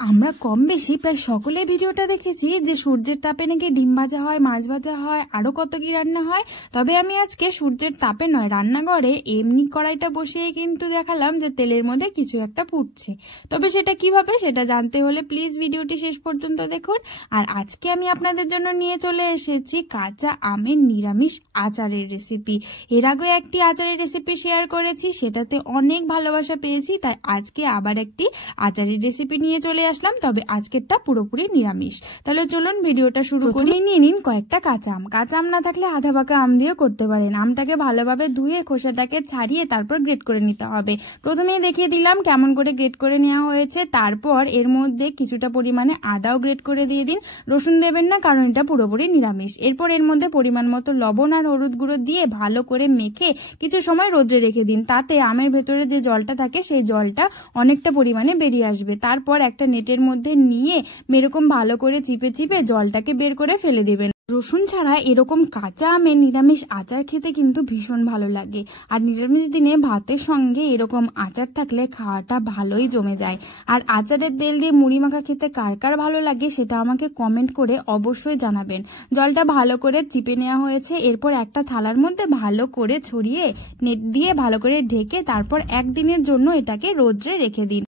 আমরা কম বেশি প্রায় সকলে ভিডিওটা দেখেছি যে সূর্যের তাপে নাকি ডিম ভাজা হয়, মাছ ভাজা হয়, আরো কত কি রান্না হয়। তবে আমি আজকে সূর্যের তাপে নয়, রান্নাঘরে এমনি কড়াইটা বসিয়ে কিন্তু দেখালাম যে তেলের মধ্যে কিছু একটা ফুটছে। তবে সেটা কিভাবে সেটা জানতে হলে প্লিজ ভিডিওটি শেষ পর্যন্ত দেখুন। আর আজকে আমি আপনাদের জন্য নিয়ে চলে এসেছি কাঁচা আমের নিরামিষ আচারের রেসিপি। এর আগে একটি আচারের রেসিপি শেয়ার করেছি, সেটাতে অনেক ভালোবাসা পেয়েছি, তাই আজকে আবার একটি আচারের রেসিপি নিয়ে চলে আসলাম। তবে আজকেরটা পুরোপুরি নিরামিষ। তাহলে চলুন ভিডিওটা শুরু করি। নিয়ে নিন কয়েকটা কাঁচা আম। কাঁচা আম না থাকলে আধা পাকা আম দিয়ে করতে পারেন। আমটাকে ভালোভাবে ধুয়ে খোসাটাকে ছাড়িয়ে তারপর গ্রেট করে নিতে হবে। প্রথমেই দেখিয়ে দিলাম কেমন করে গ্রেট করে নেওয়া হয়েছে। তারপর এর মধ্যে কিছুটা পরিমাণে আদাও গ্রেট করে দিয়ে দিন। রসুন দেবেন না, কারণ এটা পুরোপুরি নিরামিষ। এরপর এর মধ্যে পরিমাণ মতো লবণ আর হলুদ গুঁড়ো দিয়ে ভালো করে মেখে কিছু সময় রোদ্রে রেখে দিন। তাতে আমের ভেতরে যে জলটা থাকে সেই জলটা অনেকটা পরিমাণে বেরিয়ে আসবে। তারপর একটা নেটের মধ্যে নিয়ে এরকম ভালো করে চিপে চিপে জলটাকে বের করে ফেলে দেবেন। রসুন ছাড়া এরকম কাঁচা আমের নিরামিষ আচার খেতে কিন্তু ভীষণ ভালো লাগে। আর নিরামিষ দিনে ভাতের সঙ্গে এরকম আচার থাকলে খাওয়াটা ভালোই জমে যায়। আর আচারের তেল দিয়ে মুড়ি মাখা খেতে কার কার ভালো লাগে সেটা আমাকে কমেন্ট করে অবশ্যই জানাবেন। জলটা ভালো করে চিপে নেওয়া হয়েছে। এরপর একটা থালার মধ্যে ভালো করে ছড়িয়ে নেট দিয়ে ভালো করে ঢেকে তারপর একদিনের জন্য এটাকে রোদ্রে রেখে দিন।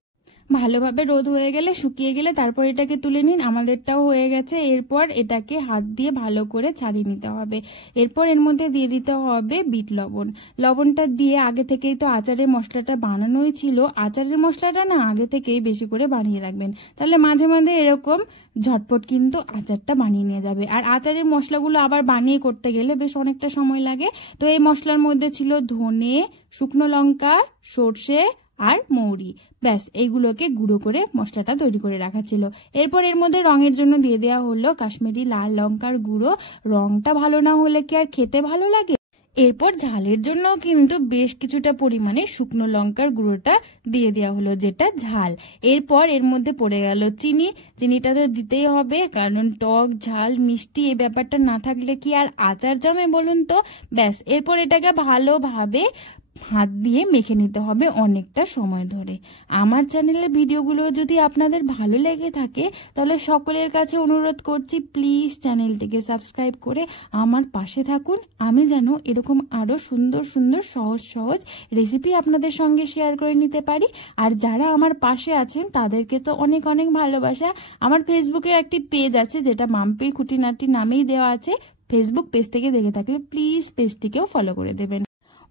ভালোভাবে রোদ হয়ে গেলে, শুকিয়ে গেলে তারপর এটাকে তুলে নিন। আমাদেরটাও হয়ে গেছে। এরপর এটাকে হাত দিয়ে ভালো করে ছাড়িয়ে নিতে হবে। এরপর এর মধ্যে দিয়ে দিতে হবে বিট লবণ। লবণটা দিয়ে আগে থেকেই তো আচারের মশলাটা বানানোই ছিল। আচারের মশলাটা না আগে থেকেই বেশি করে বানিয়ে রাখবেন, তাহলে মাঝে মাঝে এরকম ঝটপট কিন্তু আচারটা বানিয়ে নিয়ে যাবে। আর আচারের মশলাগুলো আবার বানিয়ে করতে গেলে বেশ অনেকটা সময় লাগে। তো এই মশলার মধ্যে ছিল ধনে, শুকনো লঙ্কা, সর্ষে আর মৌরি। ব্যাস এইগুলোকে গুঁড়ো করে মশলাটা তৈরি করে রাখা ছিল। এরপর এর মধ্যে রঙের জন্য দিয়ে দেওয়া হলো কাশ্মীরি লাল লঙ্কার গুঁড়ো। রংটা ভালো না হলে কি আর খেতে ভালো লাগে। এরপর ঝালের জন্য কিন্তু বেশ কিছুটা পরিমাণে শুকনো লঙ্কার গুঁড়োটা দিয়ে দেওয়া হলো, যেটা ঝাল। এরপর এর মধ্যে পড়ে গেল চিনি। চিনিটা তো দিতেই হবে, কারণ টক ঝাল মিষ্টি এই ব্যাপারটা না থাকলে কি আর আচার জমে বলুন তো। ব্যাস এরপর এটাকে ভালোভাবে হাত দিয়ে মেখে নিতে হবে অনেকটা সময় ধরে। আমার চ্যানেলের ভিডিওগুলো যদি আপনাদের ভালো লেগে থাকে তাহলে সকলের কাছে অনুরোধ করছি প্লিজ চ্যানেলটিকে সাবস্ক্রাইব করে আমার পাশে থাকুন। আমি যেন এরকম আরো সুন্দর সুন্দর সহজ সহজ রেসিপি আপনাদের সঙ্গে শেয়ার করে নিতে পারি। আর যারা আমার পাশে আছেন তাদেরকে তো অনেক অনেক ভালোবাসা। আমার ফেসবুকের একটি পেজ আছে যেটা মাম্পির খুঁটিনাটি নামেই দেওয়া আছে। ফেসবুক পেজ থেকে দেখে থাকলে প্লিজ পেজটিকেও ফলো করে দেবেন।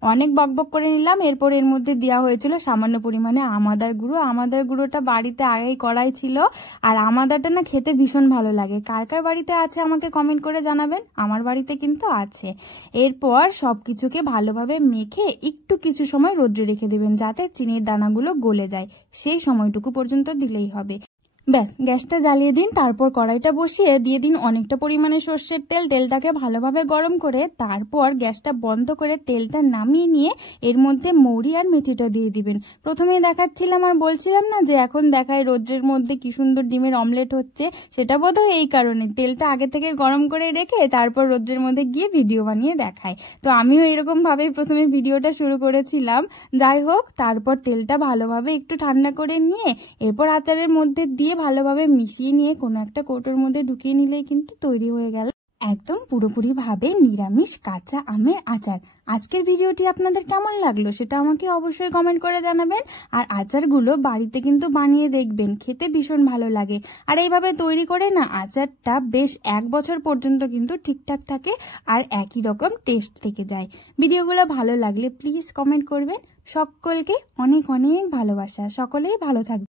অনেক বকবক করে নিলাম। এরপর এর মধ্যে দেওয়া হয়েছিল সামান্য পরিমাণে আমাদার গুঁড়ো। আমাদার গুঁড়োটা বাড়িতে আগেই করাই ছিল। আর আমাদারটা না খেতে ভীষণ ভালো লাগে। কার কার বাড়িতে আছে আমাকে কমেন্ট করে জানাবেন। আমার বাড়িতে কিন্তু আছে। এরপর সবকিছুকে ভালোভাবে মেখে একটু কিছু সময় রোদ্রে রেখে দেবেন, যাতে চিনির দানাগুলো গলে যায়। সেই সময়টুকু পর্যন্ত দিলেই হবে। ব্যাস গ্যাসটা জ্বালিয়ে দিন। তারপর কড়াইটা বসিয়ে দিয়ে দিন অনেকটা পরিমাণে সর্ষের তেল। তেলটাকে ভালোভাবে গরম করে তারপর গ্যাসটা বন্ধ করে তেলটা নামিয়ে নিয়ে এর মধ্যে মৌরি আর মেথিটা দিয়ে দিবেন। প্রথমে দেখাচ্ছিলাম আর বলছিলাম না যে এখন দেখায় রোদ্রের মধ্যে কি সুন্দর ডিমের অমলেট হচ্ছে, সেটা বোধহয় এই কারণে তেলটা আগে থেকে গরম করে রেখে তারপর রোদ্রের মধ্যে গিয়ে ভিডিও বানিয়ে দেখায়। তো আমিও এরকম ভাবে প্রথমে ভিডিওটা শুরু করেছিলাম। যাই হোক, তারপর তেলটা ভালোভাবে একটু ঠান্ডা করে নিয়ে এরপর আচারের মধ্যে দিয়ে ভালোভাবে মিশিয়ে নিয়ে কোনো একটা কৌটোর মধ্যে ঢুকিয়ে নিলেই কিন্তু তৈরি হয়ে গেল একদম পুরোপুরি ভাবে নিরামিষ কাঁচা আমের আচার। আজকের ভিডিওটি আপনাদের কেমন লাগলো সেটা আমাকে অবশ্যই কমেন্ট করে জানাবেন। আর আচারগুলো বাড়িতে কিন্তু বানিয়ে দেখবেন, খেতে ভীষণ ভালো লাগে। আর এইভাবে তৈরি করে না আচারটা বেশ 1 বছর পর্যন্ত কিন্তু ঠিকঠাক থাকে আর একই রকম টেস্ট থেকে যায়। ভিডিওগুলো ভালো লাগলে প্লিজ কমেন্ট করবেন। সকলকে অনেক অনেক ভালোবাসা। সকলেই ভালো থাকবে।